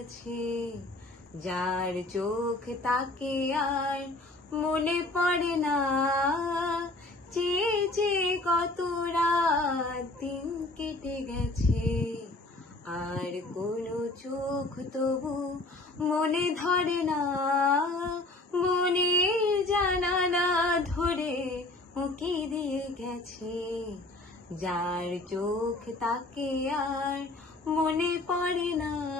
গেছে যার চোখ তাকে আর মনে পড়ে না। চেয়ে চেয়ে কত রাত দিন কেটে গেছে। আর কোনো চোখ তবু মনে ধরে না। মনের জানালা ধরে উঁকি দিয়ে গেছে। যার চোখ তাকে আর মনে পড়ে না।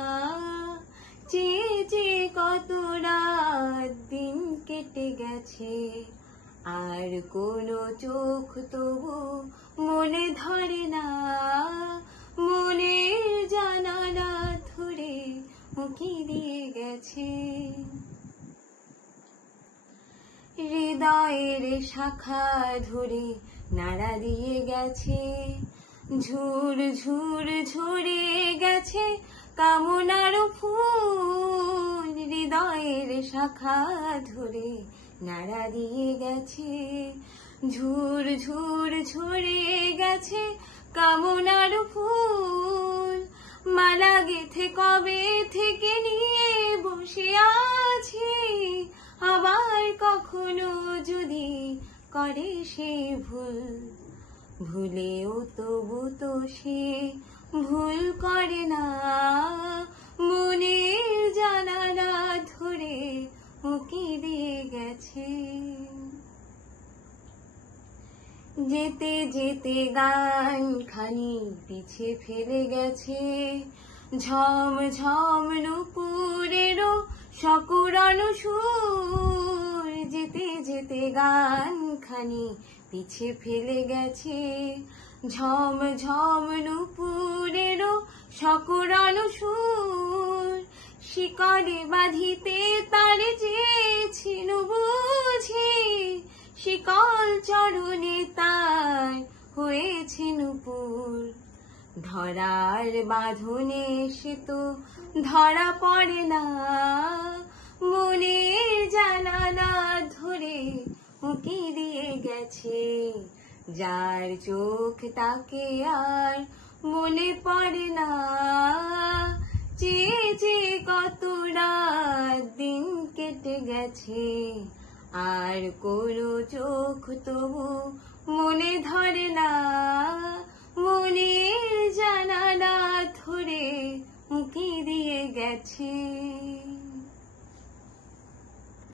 চেয়ে চেয়ে কত রাত দিন কেটে গেছে, আর কোনো চোখ তবু মনে ধরে না। মনের জানালা ধরে উঁকি দিয়ে গেছে। হৃদয়ের শাখা ধরে নাড়া দিয়ে গেছে। ঝুর ঝুর ঝরে গেছে কামনার ফুল হৃদয়ের শাখা ধরে নাড়া দিয়ে গেছে। ঝুর ঝুর ঝরে গেছে কামনার ফুল। মালা গেথে কবে থেকে নিয়ে বসে আছি? আবার কখনো যদি করে সে ভুল। ভুলেও তবু তো সে ভুল করে না। যেতে যেতে গান খানি পিছে ফেলে গেছে। ঝম ঝম নুপুরেরও সকুরানো সুর যেতে যেতে গান খানি পিছে ফেলে গেছে। ঝম ঝম নুপুরেরও সকুরানো সুর শিকরে বাঁধিতে তার চেয়েছিল বুঝি শিকল চরণে তার হয়েছে নুপুর। ধরার বাঁধনে সে তো ধরা পড়ে না। মনের জানালা ধরে উঁকি দিয়ে গেছে। যার চোখ তাকে আর মনে পড়ে না। চেয়ে চেয়ে কত রাত দিন কেটে গেছে। আর কোনো চোখ তবু মনে ধরে না মনের জানালা ধরে মুখে দিয়ে গেছে।